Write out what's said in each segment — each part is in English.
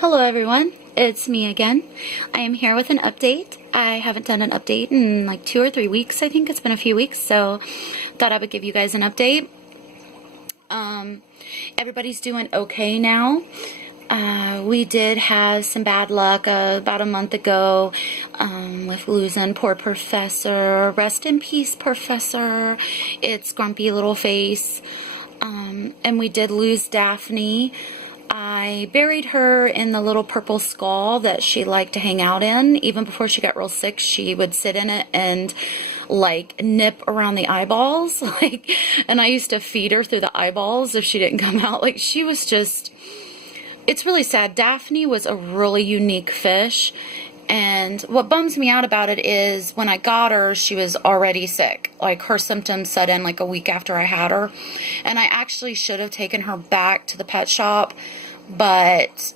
Hello everyone, it's me again. I am here with an update. I haven't done an update in like 2 or 3 weeks. I think it's been a few weeks, so thought I would give you guys an update. Everybody's doing okay now. We did have some bad luck about a month ago with losing poor Professor. Rest in peace, Professor. It's grumpy little face. And we did lose Daphne. I buried her in the little purple skull that she liked to hang out in. Even before she got real sick, she would sit in it and like nip around the eyeballs. And I used to feed her through the eyeballs if she didn't come out. She was just, it's really sad. Daphne was a really unique fish. And what bums me out about it is when I got her, she was already sick. Her symptoms set in a week after I had her. And I actually should have taken her back to the pet shop, but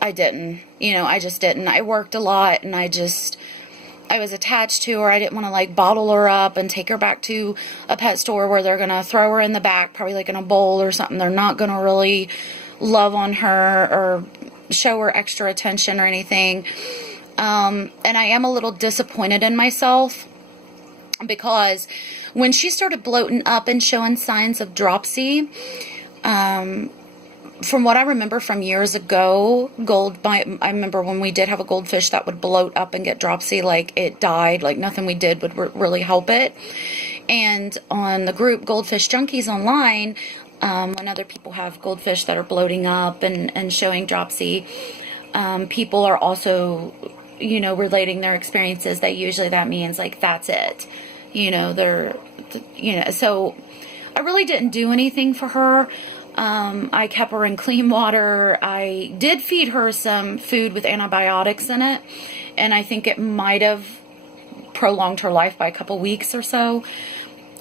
I didn't. I just didn't. I worked a lot and I was attached to her. I didn't want to bottle her up and take her back to a pet store where they're going to throw her in the back, probably in a bowl or something. They're not going to really love on her or show her extra attention or anything. And I am a little disappointed in myself because when she started bloating up and showing signs of dropsy, from what I remember from years ago, I remember when we did have a goldfish that would bloat up and get dropsy, it died, nothing we did would really help it. And on the group Goldfish Junkies online, when other people have goldfish that are bloating up and showing dropsy, people are also, relating their experiences that usually that means that's it. So I really didn't do anything for her. I kept her in clean water. I did feed her some food with antibiotics in it, and I think it might have prolonged her life by a couple weeks or so.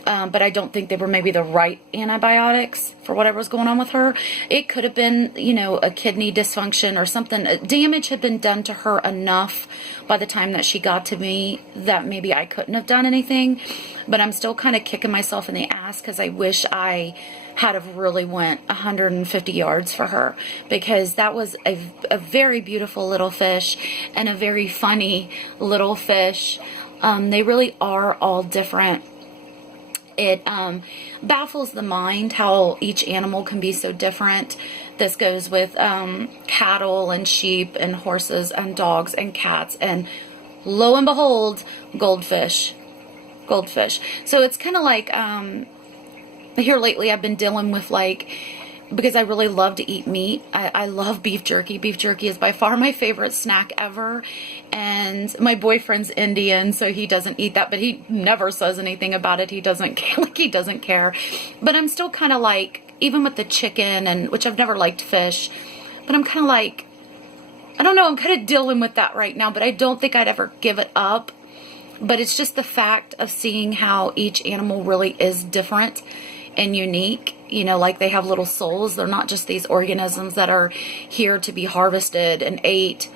But I don't think they were maybe the right antibiotics for whatever was going on with her. It could have been, a kidney dysfunction or something. Damage had been done to her enough by the time that she got to me that maybe I couldn't have done anything. But I'm still kind of kicking myself in the ass because I wish I had have really went 150 yards for her, because that was a very beautiful little fish and a very funny little fish. They really are all different. It baffles the mind how each animal can be so different. This goes with cattle and sheep and horses and dogs and cats, and lo and behold, goldfish. So it's kind of here lately I've been dealing with because I really love to eat meat. I love beef jerky. Beef jerky is by far my favorite snack ever. And my boyfriend's Indian, so he doesn't eat that, but he never says anything about it. He doesn't care. He doesn't care. But I'm still kind of even with the chicken, and which I've never liked fish, but I'm kind of I don't know, I'm kind of dealing with that right now, but I don't think I'd ever give it up. But it's just the fact of seeing how each animal really is different and unique. They have little souls. They're not just these organisms that are here to be harvested and ate,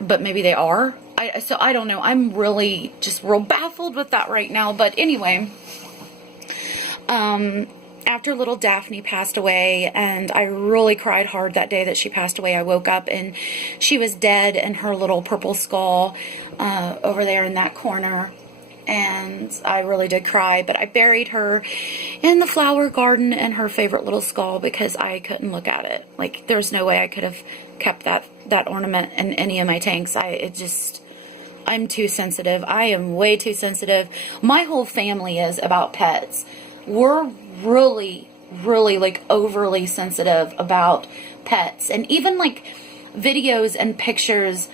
but maybe they are. So I don't know. I'm really just real baffled with that right now. But anyway, after little Daphne passed away, and I really cried hard that day that she passed away, I woke up and she was dead in her little purple skull over there in that corner. And I really did cry, but I buried her in the flower garden in her favorite little skull because I couldn't look at it. There's no way I could have kept that ornament in any of my tanks. I'm too sensitive. I am way too sensitive. My whole family is about pets. We're really, really overly sensitive about pets. And even videos and pictures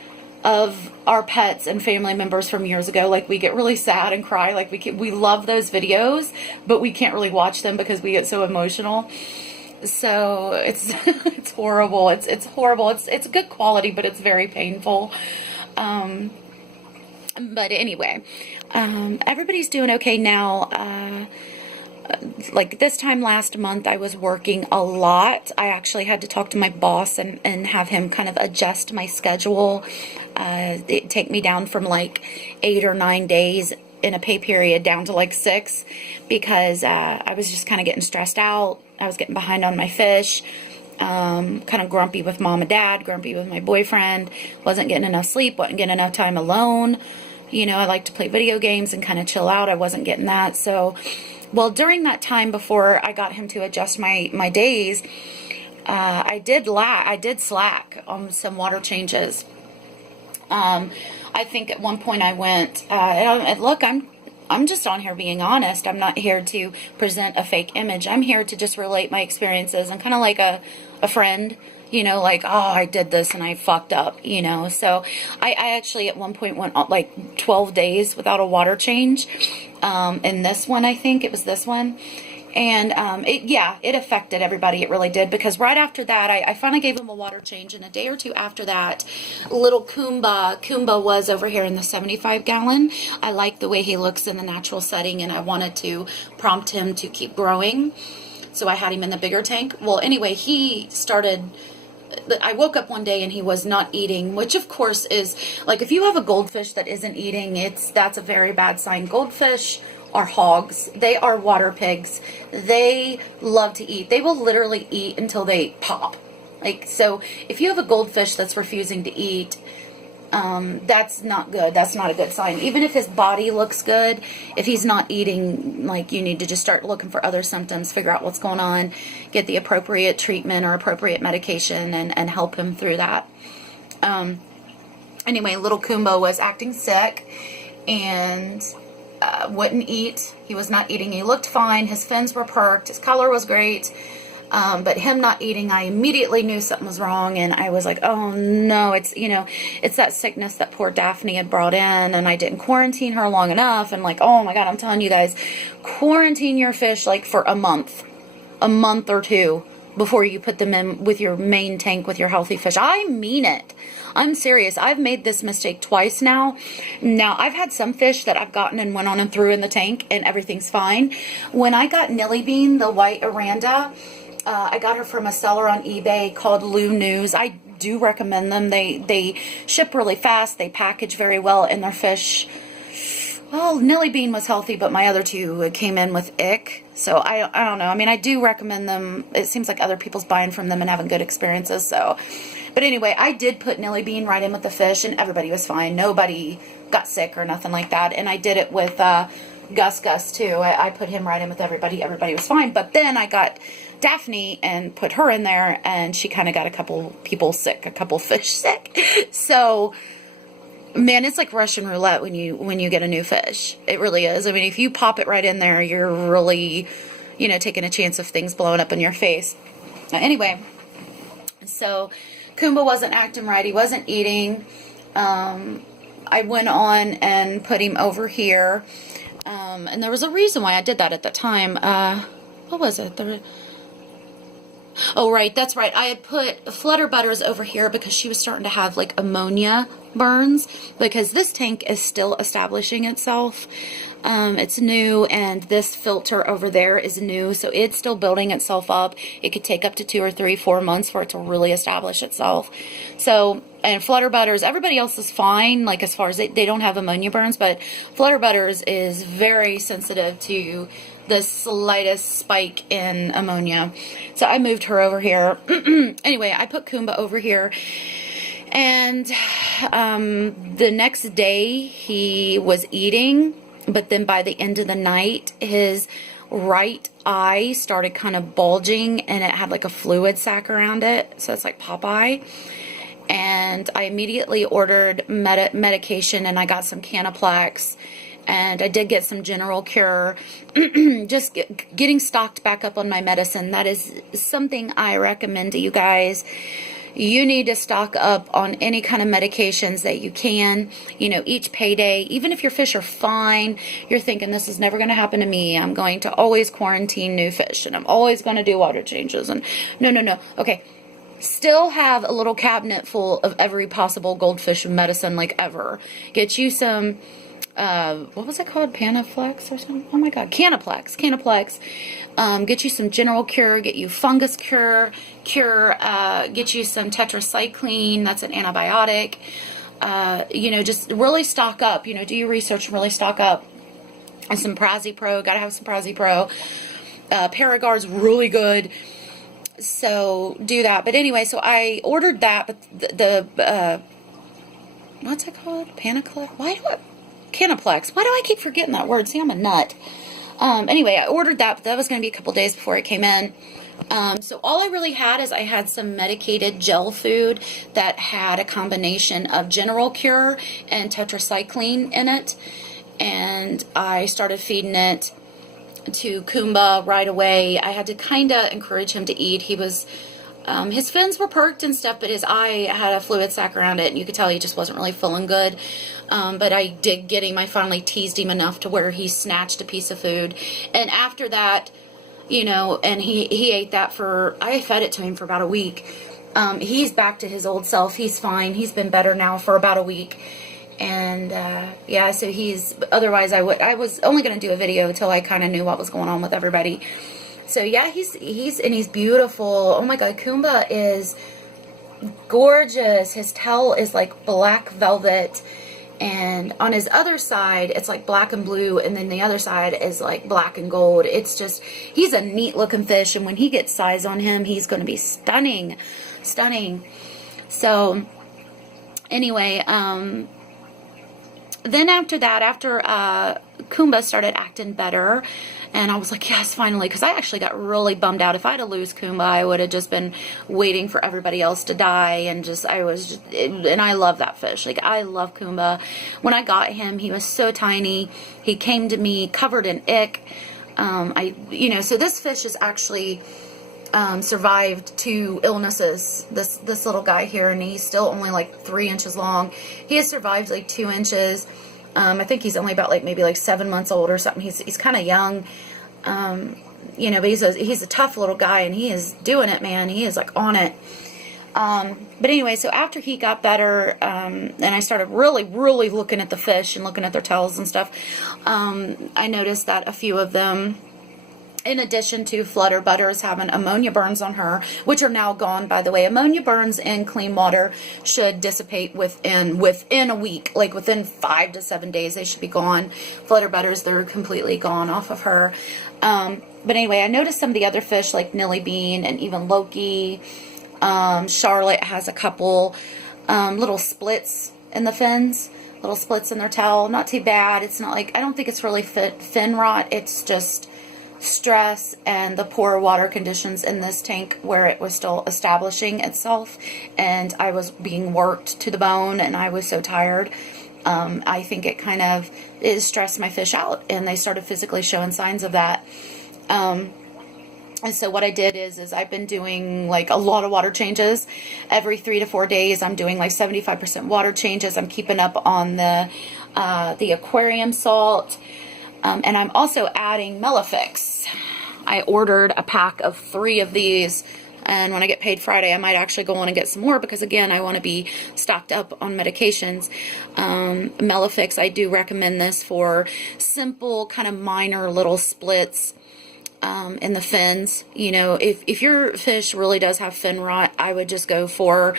of our pets and family members from years ago, we get really sad and cry. We love those videos, but we can't really watch them because we get so emotional. So it's it's horrible. It's horrible. It's good quality, but it's very painful. But anyway, everybody's doing okay now. This time last month, I was working a lot. I actually had to talk to my boss and have him kind of adjust my schedule. It take me down from 8 or 9 days in a pay period down to 6 because I was just kind of getting stressed out. I was getting behind on my fish. kind of grumpy with mom and dad, grumpy with my boyfriend, wasn't getting enough sleep, wasn't getting enough time alone. You know, I like to play video games and kind of chill out. I wasn't getting that. So, well, during that time before I got him to adjust my days, I did slack on some water changes. I think at one point I went, and look, I'm just on here being honest. I'm not here to present a fake image. I'm here to just relate my experiences. I'm kind of like a friend, you know, like, oh, I did this and I fucked up, you know. So I actually at one point went like 12 days without a water change. And this one, I think it was this one. And it affected everybody. It really did, because right after that, I finally gave him a water change. And a day or two after that, little Khumba was over here in the 75-gallon. I like the way he looks in the natural setting, and I wanted to prompt him to keep growing. So I had him in the bigger tank. Well, anyway, I woke up one day and he was not eating, which of course is, like, if you have a goldfish that isn't eating, that's a very bad sign. Goldfish are hogs. They are water pigs. They love to eat. They will literally eat until they pop. Like, so if you have a goldfish that's refusing to eat, that's not good. That's not a good sign. Even if his body looks good, if he's not eating, like, you need to just start looking for other symptoms, figure out what's going on, get the appropriate treatment or appropriate medication, and help him through that. Anyway, little Khumba was acting sick and wouldn't eat. He was not eating. He looked fine. His fins were perked. His color was great. But him not eating, I immediately knew something was wrong, and I was like, oh no, it's that sickness that poor Daphne had brought in, and I didn't quarantine her long enough, and like, oh my God, I'm telling you guys, quarantine your fish like for a month or two before you put them in with your main tank with your healthy fish. I mean it. I'm serious. I've made this mistake twice now. Now, I've had some fish that I've gotten and went on and threw in the tank, and everything's fine. When I got Nilly Bean, the white Aranda, I got her from a seller on eBay called Lou News. I do recommend them. They ship really fast. They package very well, and their fish, well, Nilly Bean was healthy, but my other two came in with ick. So I don't know. I mean, I do recommend them. It seems like other people's buying from them and having good experiences. So, but anyway, I did put Nilly Bean right in with the fish, and everybody was fine. Nobody got sick or nothing like that. And I did it with Gus too. I put him right in with everybody. Everybody was fine. But then I got Daphne and put her in there, and she kind of got a couple people sick, a couple fish sick. So, man, it's like Russian roulette when you get a new fish. It really is. I mean, if you pop it right in there, you're really, taking a chance of things blowing up in your face. Anyway, so Khumba wasn't acting right. He wasn't eating. I went on and put him over here. And there was a reason why I did that at the time. What was it? Oh, right. That's right. I had put Flutter Butters over here because she was starting to have like ammonia burns, because this tank is still establishing itself. It's new, and this filter over there is new, so it's still building itself up. It could take up to 2 or 3, 4 months for it to really establish itself. So, and Flutter Butters, everybody else is fine, like as far as they don't have ammonia burns, but Flutter Butters is very sensitive to the slightest spike in ammonia. So I moved her over here. Anyway, I put Khumba over here. And the next day he was eating, but then by the end of the night, his right eye started kind of bulging, and it had like a fluid sac around it. So it's like Popeye. And I immediately ordered medication, and I got some Canaplex. And I did get some General Cure. Just getting stocked back up on my medicine. That is something I recommend to you guys. You need to stock up on any kind of medications that you can. Each payday, even if your fish are fine, you're thinking, this is never going to happen to me. I'm going to always quarantine new fish, and I'm always going to do water changes. And no. Okay. Still have a little cabinet full of every possible goldfish medicine like ever. Get you some... what was it called? Panaflex or something? Oh my God. Canaplex. Get you some General Cure, get you Fungus Cure, get you some tetracycline. That's an antibiotic. Just really stock up, do your research and really stock up. And some Prazipro. Gotta have some Prazipro. Paragard's really good. So do that. But anyway, so I ordered that, but what's it called? Canaplex. Why do I keep forgetting that word? See, I'm a nut. Anyway, I ordered that, but that was going to be a couple days before it came in. So all I really had is I had some medicated gel food that had a combination of General Cure and tetracycline in it. And I started feeding it to Khumba right away. I had to kind of encourage him to eat. He was, his fins were perked and stuff, but his eye had a fluid sac around it, and you could tell he just wasn't really feeling good. But I did get him. I finally teased him enough to where he snatched a piece of food. And after that, you know, and he ate that I fed it to him for about a week. He's back to his old self. He's fine. He's been better now for about a week. And, yeah, so otherwise I was only going to do a video until I kind of knew what was going on with everybody. So yeah, he's beautiful. Oh my God, Khumba is gorgeous. His tail is like black velvet, and on his other side it's like black and blue, and then the other side is like black and gold. It's just, he's a neat looking fish, and when he gets size on him, he's going to be stunning. So anyway, then after that, after Khumba started acting better, and I was like, yes, finally, because I actually got really bummed out. If I had to lose Khumba, I would have just been waiting for everybody else to die, and and I love that fish. Like, I love Khumba. When I got him, he was so tiny. He came to me covered in ick. So this fish is actually survived 2 illnesses. This little guy here, and he's still only like 3 inches long. He has survived like 2 inches. I think he's only about maybe 7 months old or something. He's kind of young. But he's a tough little guy, and he is doing it, man. He is like on it. But anyway, so after he got better, and I started really, really looking at the fish and looking at their tails and stuff, I noticed that a few of them, in addition to Flutter Butter, is having ammonia burns on her, which are now gone, by the way. Ammonia burns in clean water should dissipate within a week. Like within 5 to 7 days, they should be gone. Flutter Butters, they're completely gone off of her. But anyway, I noticed some of the other fish, like Nilly Bean and even Loki. Charlotte has a couple little splits in the fins. Little splits in their tail. Not too bad. It's not like, I don't think it's really fin rot. It's just stress and the poor water conditions in this tank where it was still establishing itself, and I was being worked to the bone, and I was so tired. I think it kind of stressed my fish out, and they started physically showing signs of that. And so what I did is I've been doing like a lot of water changes every 3 to 4 days. I'm doing like 75% water changes. I'm keeping up on the aquarium salt. And I'm also adding Melifix. I ordered a pack of 3 of these, and when I get paid Friday, I might actually go on and get some more, because again, I want to be stocked up on medications. Melifix, I do recommend this for simple, kind of minor little splits in the fins. You know, if your fish really does have fin rot, I would just go for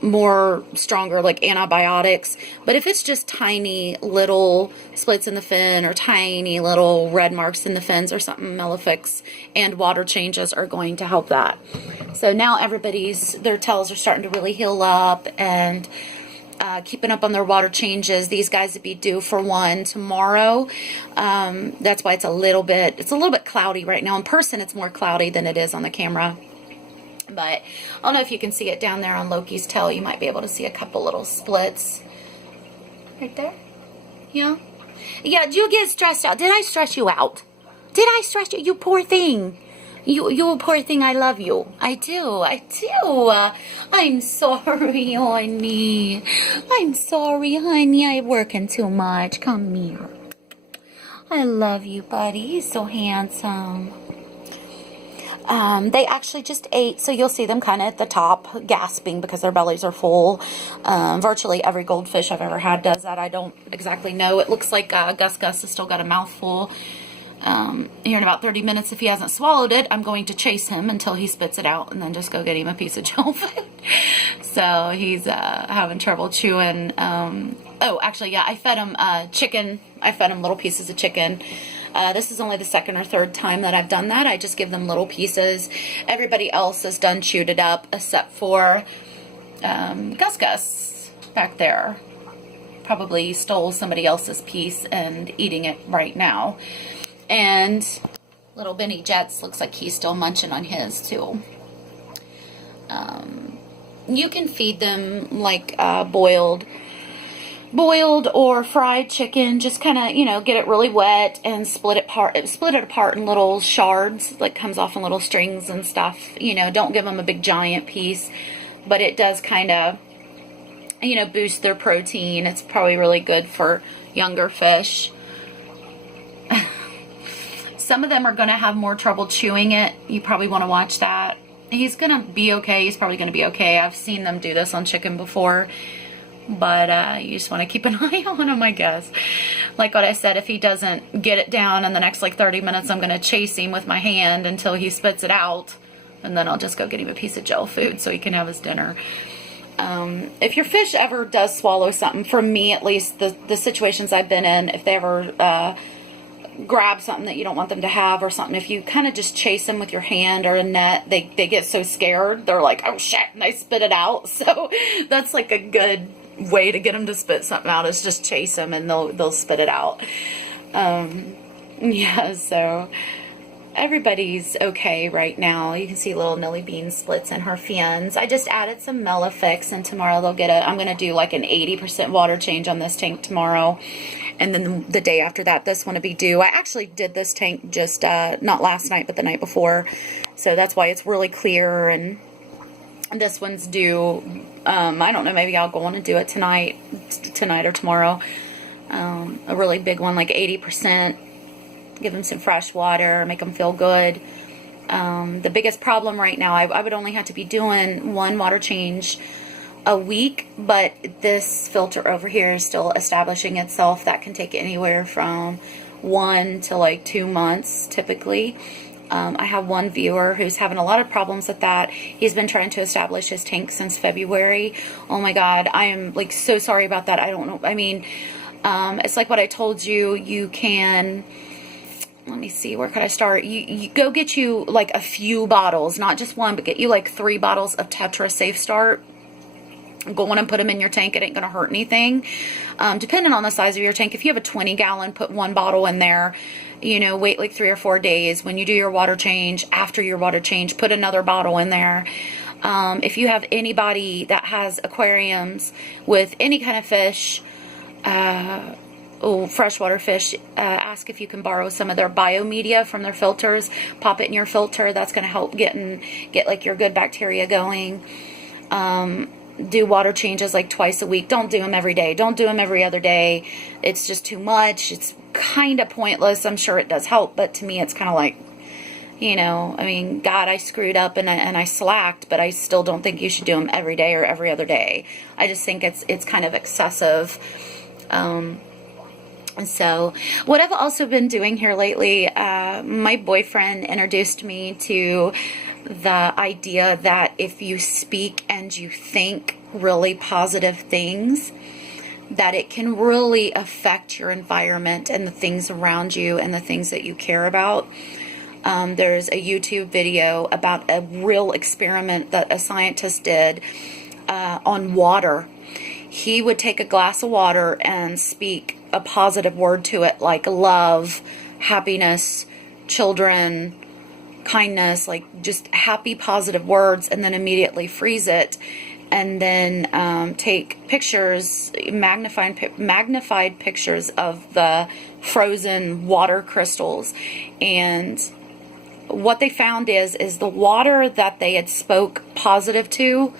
more stronger like antibiotics. But if it's just tiny little splits in the fin or tiny little red marks in the fins or something, Melifix and water changes are going to help that. So now their tails are starting to really heal up, and keeping up on their water changes. These guys would be due for one tomorrow. That's why it's a little bit cloudy right now. In person, it's more cloudy than it is on the camera. But I don't know if you can see it down there on Loki's tail. You might be able to see a couple little splits. Right there? Yeah? Yeah, do you get stressed out? Did I stress you out? Did I stress you? You poor thing. You poor thing, I love you. I do. I'm sorry, honey. I'm sorry, honey. I'm working too much. Come here. I love you, buddy. He's so handsome. They actually just ate, so you'll see them kind of at the top gasping because their bellies are full. Virtually every goldfish I've ever had does that. I don't exactly know. It looks like Gus has still got a mouthful. Here in about 30 minutes, if he hasn't swallowed it, I'm going to chase him until he spits it out and then just go get him a piece of gel food. So he's having trouble chewing. Oh, actually, yeah, I fed him chicken. I fed him little pieces of chicken. This is only the second or third time that I've done that. I just give them little pieces. Everybody else has done chewed it up except for Gus Gus back there. Probably stole somebody else's piece and eating it right now. And little Benny Jets looks like he's still munching on his too. You can feed them like boiled or fried chicken. Just kind of, you know, get it really wet and split it apart in little shards, like comes off in little strings and stuff. You know, don't give them a big giant piece, but it does kind of, you know, boost their protein. It's probably really good for younger fish. Some of them are going to have more trouble chewing it. You probably want to watch that. He's going to be okay. He's probably going to be okay. I've seen them do this on chicken before. But you just want to keep an eye on him, I guess. Like what I said, if he doesn't get it down in the next like 30 minutes, I'm going to chase him with my hand until he spits it out. And then I'll just go get him a piece of gel food so he can have his dinner. If your fish ever does swallow something, for me at least, the situations I've been in, if they ever grab something that you don't want them to have or something, if you kind of just chase them with your hand or a net, they get so scared. They're like, oh shit, and they spit it out. So that's like a good way to get them to spit something out, is just chase them and they'll spit it out. Yeah, so everybody's okay right now. You can see little Nelly Bean splits in her fins. I just added some Melifix, and tomorrow they'll get I'm going to do like an 80% water change on this tank tomorrow. And then the day after that, this one will be due. I actually did this tank just, not last night, but the night before. So that's why it's really clear. And this one's due, I don't know, maybe I'll go on and do it tonight or tomorrow. A really big one, like 80%. Give them some fresh water, make them feel good. The biggest problem right now, I would only have to be doing one water change a week, but this filter over here is still establishing itself. That can take anywhere from 1 to like 2 months typically. I have one viewer who's having a lot of problems with that. He's been trying to establish his tank since February. Oh my God, I am like so sorry about that. I don't know. I mean, it's like what I told you. You can, let me see, where could I start? You go get you like a few bottles, not just one, but get you like 3 bottles of Tetra Safe Start. Go on and put them in your tank. It ain't going to hurt anything. Depending on the size of your tank, if you have a 20 gallon, put 1 bottle in there. You know, wait like 3 or 4 days. When you do your water change, after your water change, put another bottle in there. If you have anybody that has aquariums with any kind of fish, freshwater fish, ask if you can borrow some of their biomedia from their filters. Pop it in your filter. That's going to help get like your good bacteria going. Do water changes like twice a week. Don't do them every day. Don't do them every other day. It's just too much. It's kind of pointless. I'm sure it does help, but to me it's kind of like, you know, I mean, God, I screwed up and I slacked, but I still don't think you should do them every day or every other day. I just think it's kind of excessive. So what I've also been doing here lately, my boyfriend introduced me to the idea that if you speak and you think really positive things, that it can really affect your environment and the things around you and the things that you care about. There's a YouTube video about a real experiment that a scientist did on water. He would take a glass of water and speak a positive word to it, like love, happiness, children, kindness, like just happy, positive words, and then immediately freeze it, and then take pictures, magnified pictures of the frozen water crystals. And what they found is the water that they had spoke positive to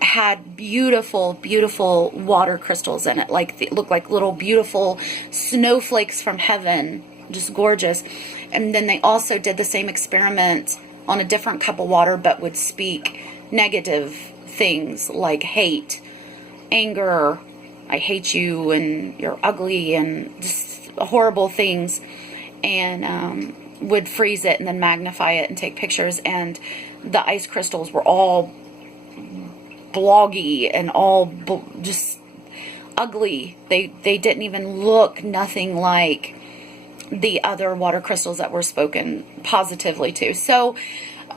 had beautiful, beautiful water crystals in it. Like, they looked like little beautiful snowflakes from heaven. Just gorgeous. And then they also did the same experiment on a different cup of water, but would speak negative things like hate, anger, I hate you, and you're ugly, and just horrible things. And would freeze it and then magnify it and take pictures. And the ice crystals were all bloggy and all just ugly. They didn't even look nothing like the other water crystals that were spoken positively to. So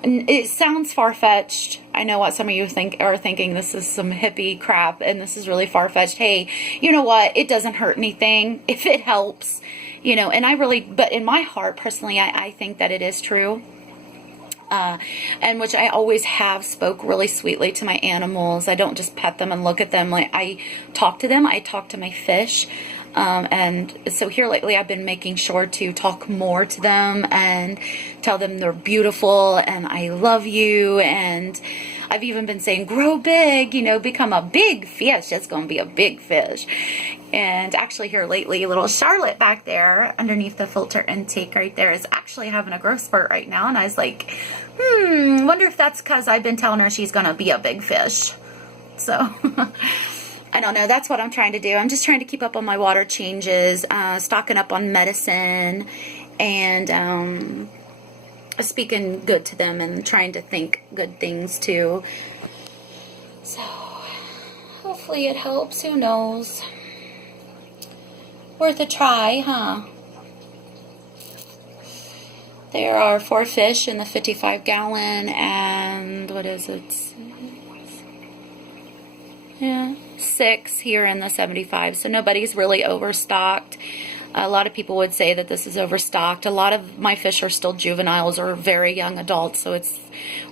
it sounds far-fetched. I know what some of you are thinking, this is some hippie crap and this is really far-fetched. Hey, you know what? It doesn't hurt anything if it helps, you know, and but in my heart, personally, I think that it is true. And which I always have spoke really sweetly to my animals. I don't just pet them and look at them. Like, I talk to them. I talk to my fish. And so here lately I've been making sure to talk more to them and tell them they're beautiful and I love you. And I've even been saying, grow big, you know, become a big fish. It's going to be a big fish. And actually here lately, little Charlotte back there underneath the filter intake right there is actually having a growth spurt right now. And I was like, wonder if that's because I've been telling her she's going to be a big fish. So I don't know. That's what I'm trying to do. I'm just trying to keep up on my water changes, stocking up on medicine, and speaking good to them and trying to think good things too. So hopefully it helps. Who knows? Worth a try, huh? There are 4 fish in the 55-gallon, and what is it? Yeah, 6 here in the 75. So nobody's really overstocked. A lot of people would say that this is overstocked. A lot of my fish are still juveniles or very young adults, so it's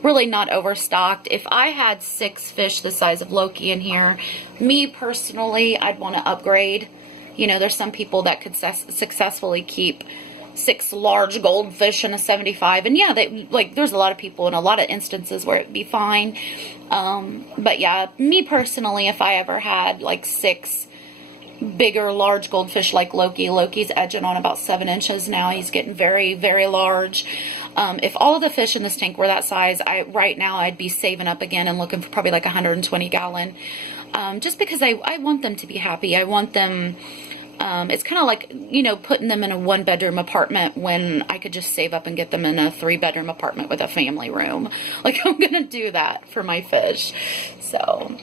really not overstocked. If I had 6 fish the size of Loki in here, me personally, I'd want to upgrade. You know, there's some people that could successfully keep 6 large goldfish in a 75, and yeah, there's a lot of people in a lot of instances where it'd be fine. But yeah, me personally, if I ever had like 6 bigger large goldfish like Loki's edging on about 7 inches now. He's getting very, very large. If all of the fish in this tank were that size, right now I'd be saving up again and looking for probably like 120-gallon. Just because I want them to be happy. I want them. It's kind of like, you know, putting them in a 1-bedroom apartment when I could just save up and get them in a 3-bedroom apartment with a family room. Like, I'm going to do that for my fish. So,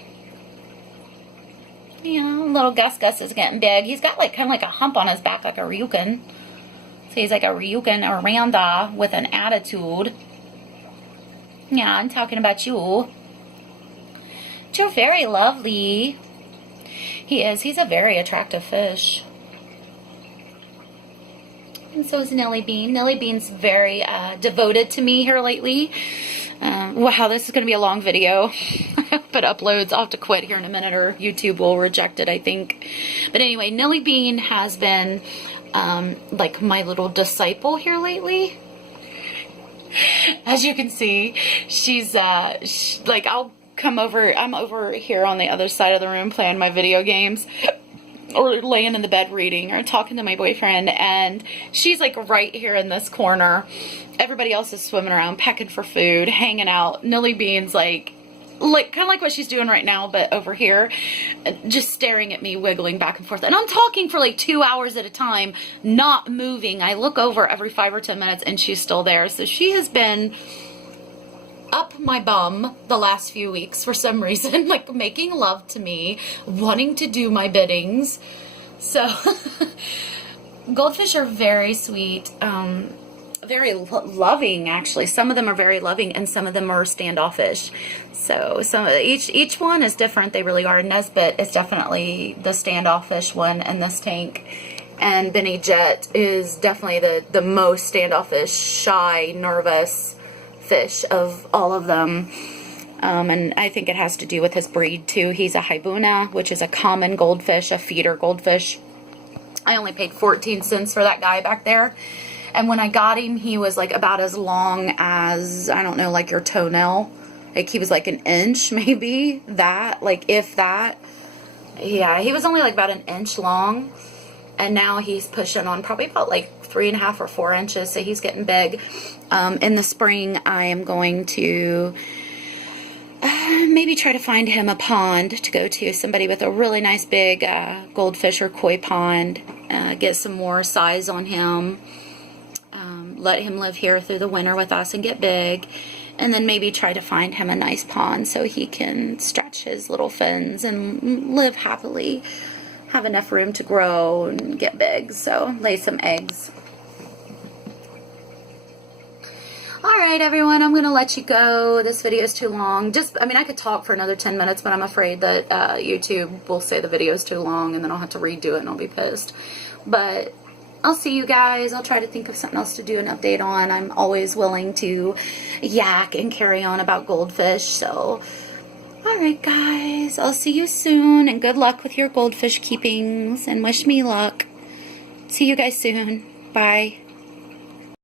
yeah, little Gus is getting big. He's got like kind of like a hump on his back like a Ryukin. So he's like a Ryukin or Randa with an attitude. Yeah, I'm talking about you. But you're very lovely. He is. He's a very attractive fish. And so is Nellie Bean. Nellie Bean's very devoted to me here lately. Wow, this is going to be a long video. I hope it uploads. I'll have to quit here in a minute or YouTube will reject it, I think. But anyway, Nellie Bean has been like my little disciple here lately. As you can see, she's like, I'll come over, I'm over here on the other side of the room playing my video games or laying in the bed reading or talking to my boyfriend, and she's like right here in this corner. Everybody else is swimming around, pecking for food, hanging out. Nellie Bean's like kind of like what she's doing right now, but over here, just staring at me, wiggling back and forth. And I'm talking for like 2 hours at a time, not moving. I look over every 5 or 10 minutes and she's still there. So she has been up my bum the last few weeks for some reason, like making love to me, wanting to do my biddings. So goldfish are very sweet, very loving actually. Some of them are very loving and some of them are standoffish. So each one is different. They really are. Nesbit is definitely the standoffish one in this tank. And Benny Jet is definitely the most standoffish, shy, nervous fish of all of them. And I think it has to do with his breed too. He's a Haibuna, which is a common goldfish, a feeder goldfish. I only paid 14 cents for that guy back there. And when I got him, he was like about as long as, I don't know, like your toenail. Like he was like an inch, maybe, that, like if that. Yeah, he was only like about an inch long. And now he's pushing on probably about like 3.5 or 4 inches. So he's getting big. In the spring, I am going to maybe try to find him a pond to go to. Somebody with a really nice big goldfish or koi pond. Get some more size on him. Let him live here through the winter with us and get big. And then maybe try to find him a nice pond so he can stretch his little fins and live happily. Have enough room to grow and get big. So lay some eggs. Alright everyone, I'm going to let you go. This video is too long. I mean, I could talk for another 10 minutes, but I'm afraid that YouTube will say the video is too long and then I'll have to redo it and I'll be pissed. But I'll see you guys. I'll try to think of something else to do an update on. I'm always willing to yak and carry on about goldfish. So, alright guys, I'll see you soon and good luck with your goldfish keepings and wish me luck. See you guys soon. Bye.